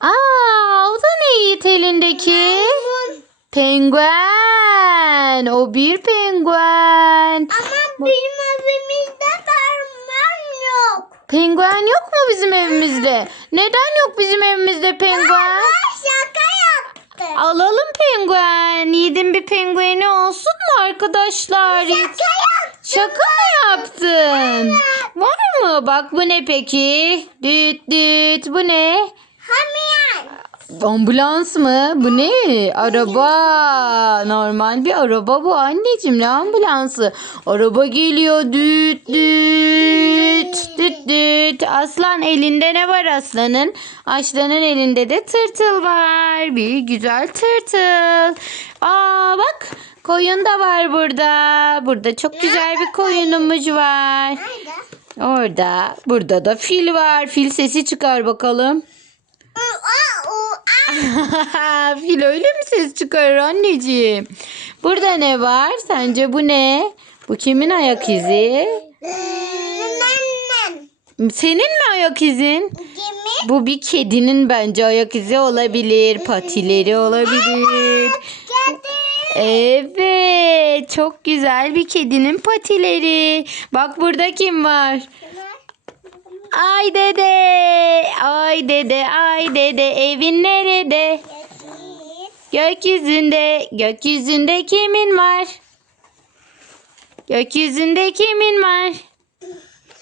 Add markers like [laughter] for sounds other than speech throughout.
Aa, o da ne Yiğit elindeki? Penguen. O bir penguen. Ama benim evimizde parmağım yok. Penguen yok mu bizim evimizde? Neden yok bizim evimizde penguen? Şaka yaptı. Alalım penguen. Yiğit'in bir pengueni olsun mu arkadaşlar? Yiğit- Şaka yaptı. Şaka mı yaptın? Var mı? Bak bu ne peki? Düt düt bu ne? Hamiyen. Ambulans mı? Bu ne? Araba. Normal bir araba bu anneciğim. Ne ambulansı? Araba geliyor. Düt düt. Düt düt. Aslan elinde ne var aslanın? Aslanın elinde de tırtıl var. Bir güzel tırtıl. Aa bak. Koyun da var burada. Burada çok güzel bir koyunumuz var. Orada. Burada da fil var. Fil sesi çıkar bakalım. Aa. [laughs] Fil öyle mi ses çıkarır anneciğim? Burada ne var? Sence bu ne? Bu kimin ayak izi? Senin mi ayak izin? Bu bir kedinin bence ayak izi olabilir. Patileri olabilir. Evet. Çok güzel bir kedinin patileri. Bak burada kim var? Ay dede. Ay dede. Ay dede. Evin nerede? Gökyüzünde, gökyüzünde kimin var? Gökyüzünde kimin var?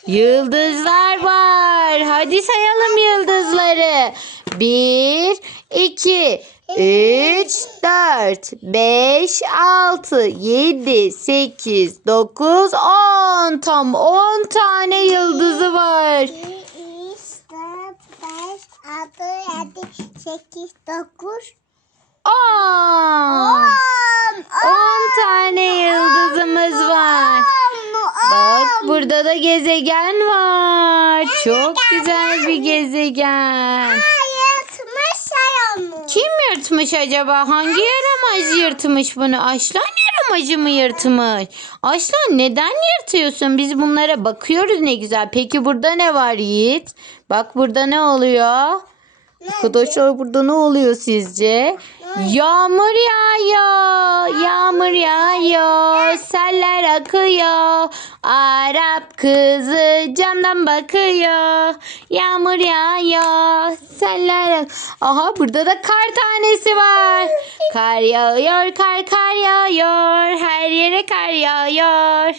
Yıldızlar var. Hadi sayalım yıldızları. Bir, iki, üç, dört, beş, altı, yedi, sekiz, dokuz, on. Tam on tane yıldızı var. 2, 3, 4, 5, 6, 7, 8, 9, On. 10 tane yıldızımız var. Bak burada da gezegen var. Çok güzel bir gezegen. Kim yırtmış acaba? Hangi yaramaz yırtmış bunu? Aslan yaramacı mı yırtmış? Aslan neden yırtıyorsun? Biz bunlara bakıyoruz ne güzel. Peki burada ne var Yiğit? Bak burada ne oluyor? Arkadaşlar burada ne oluyor sizce? Yağmur yağıyor, yağmur yağıyor, seller akıyor. Arap kızı camdan bakıyor. Yağmur yağıyor, seller Aha burada da kar tanesi var. Kar yağıyor, kar kar yağıyor. Her yere kar yağıyor.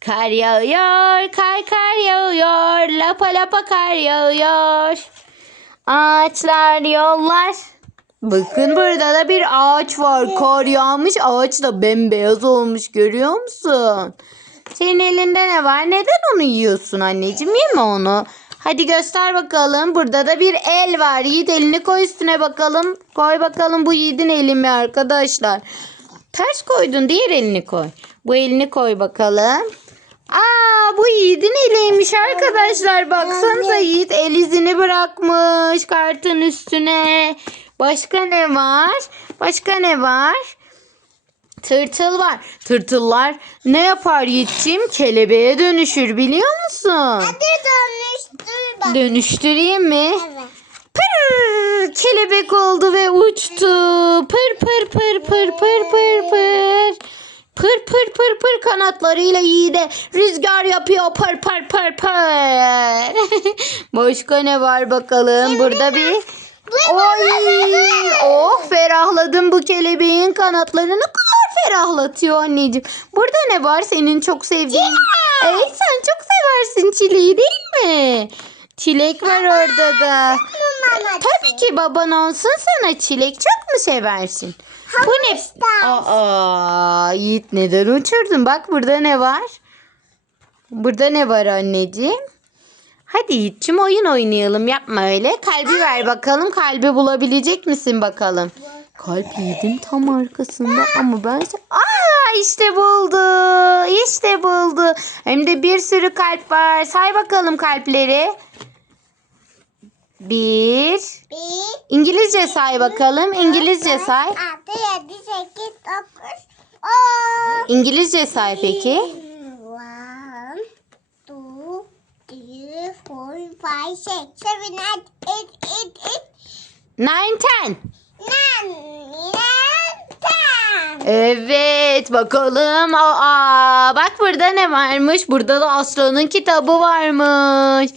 Kar yağıyor, kar kar yağıyor. Lapa lapa kar yağıyor. Ağaçlar, yollar. Bakın burada da bir ağaç var. Kar yağmış ağaç da bembeyaz olmuş görüyor musun? Senin elinde ne var? Neden onu yiyorsun anneciğim? Yeme onu. Hadi göster bakalım. Burada da bir el var. Yiğit elini koy üstüne bakalım. Koy bakalım bu Yiğit'in eli mi arkadaşlar? Ters koydun. Diğer elini koy. Bu elini koy bakalım. Aa bu Yiğit'in eliymiş arkadaşlar. Baksanıza Yiğit el izini bırakmış kartın üstüne. Başka ne var? Başka ne var? Tırtıl var. Tırtıllar ne yapar Yiğit'ciğim? Kelebeğe dönüşür biliyor musun? Hadi dönüştür bak. Dönüştüreyim mi? Evet. Pırr, kelebek oldu ve uçtu. Pır pır pır pır pır pır pır. Pır pır pır pır kanatlarıyla Yiğit'e rüzgar yapıyor. Pır pır pır pır. [laughs] Başka ne var bakalım? Burada bir... Oy! Oh ferahladım bu kelebeğin kanatları ne kadar ferahlatıyor anneciğim. Burada ne var senin çok sevdiğin? Evet sen çok seversin çileği değil mi? Çilek var orada da. Mama. Tabii ki baban olsun sana çilek çok mu seversin? Bu ne? Aa, Yiğit neden uçurdun? Bak burada ne var? Burada ne var anneciğim? Hadi Yiğit'cim oyun oynayalım. Yapma öyle. Kalbi ver bakalım. Kalbi bulabilecek misin bakalım? Kalp Yiğit'in tam arkasında ama ben... Aa işte buldu. İşte buldu. Hem de bir sürü kalp var. Say bakalım kalpleri. Bir. Bir, İngilizce say bakalım. İngilizce say. altı, yedi, sekiz, dokuz, on. İngilizce say peki. One, two, three, four, five, six, seven, eight, eight, eight, eight. Nine ten. Nan. Tan. Evet bakalım. Aa, bak burada ne varmış? Burada da Aslan'ın kitabı varmış.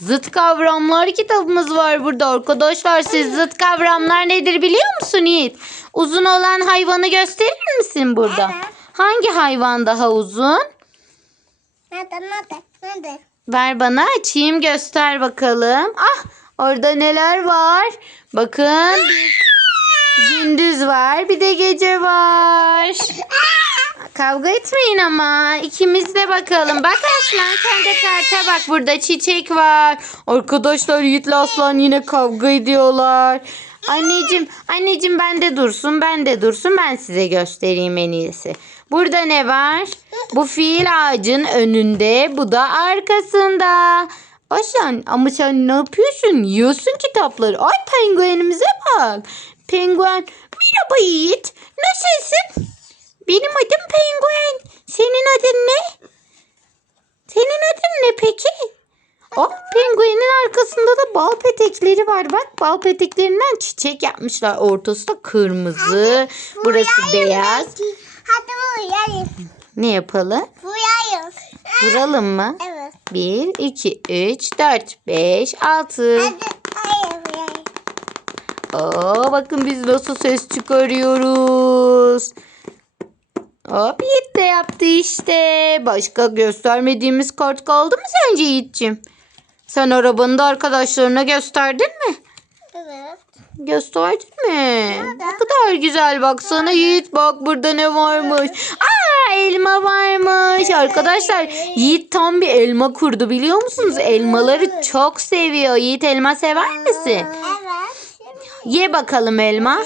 Zıt kavramlar kitabımız var burada arkadaşlar. Siz zıt kavramlar nedir biliyor musun Yiğit? Uzun olan hayvanı gösterir misin burada? Evet. Hangi hayvan daha uzun? Nerede nerede nerede? Ver bana açayım göster bakalım. Ah orada neler var? Bakın bir gündüz var bir de gece var. Kavga etmeyin ama ikimiz de bakalım. Bak Aslan sen de karta bak burada çiçek var. Arkadaşlar Yiğit'le Aslan yine kavga ediyorlar. Anneciğim, anneciğim ben de dursun, ben de dursun. Ben size göstereyim en iyisi. Burada ne var? Bu fiil ağacın önünde, bu da arkasında. Aslan ama sen ne yapıyorsun? Yiyorsun kitapları. Ay penguenimize bak. Penguen, merhaba Yiğit. Nasılsın? Benim adım Penguen. Senin adın ne? Senin adın ne peki? Oh, penguenin arkasında da bal petekleri var. Bak bal peteklerinden çiçek yapmışlar. Ortası da kırmızı. Burası beyaz. Hadi uyuyalım. Ne yapalım? Uyuyalım. Vuralım mı? [laughs] Evet. 1, 2, 3, 4, 5, 6. Hadi uyuyalım. uyuyalım. Aa, bakın biz nasıl ses çıkarıyoruz. Hop Yiğit de yaptı işte. Başka göstermediğimiz kart kaldı mı sence Yiğit'ciğim? Sen arabanı da arkadaşlarına gösterdin mi? Evet. Gösterdin mi? Ne kadar güzel baksana Yiğit bak burada ne varmış. Aa elma varmış. Arkadaşlar Yiğit tam bir elma kurdu biliyor musunuz? Elmaları çok seviyor. Yiğit elma sever misin? Evet. Ye bakalım elma.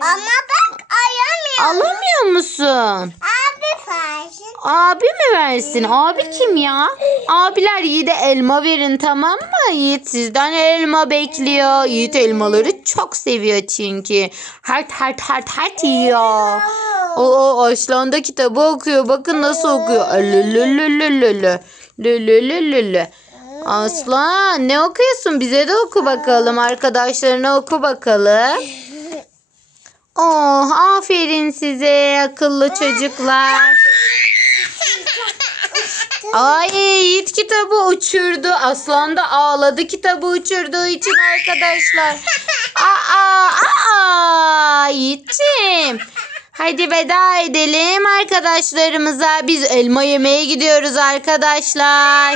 Ama bak ayamıyorum. Alamıyor musun? Abi farzı. Abi mi versin? Abi kim ya? Abiler Yiğit'e elma verin tamam mı? Yiğit sizden elma bekliyor. Yiğit elmaları çok seviyor çünkü. Hart hart hart hart yiyor. O, o Aslan da kitabı okuyor. Bakın nasıl okuyor. Lülülülülülü. Lülülülülü. Aslan ne okuyorsun? Bize de oku bakalım. Arkadaşlarına oku bakalım. Oh aferin size akıllı çocuklar. Ay Yiğit kitabı uçurdu. Aslan da ağladı kitabı uçurduğu için arkadaşlar. Aa, aa, Yiğit'ciğim. Hadi veda edelim arkadaşlarımıza. Biz elma yemeye gidiyoruz arkadaşlar.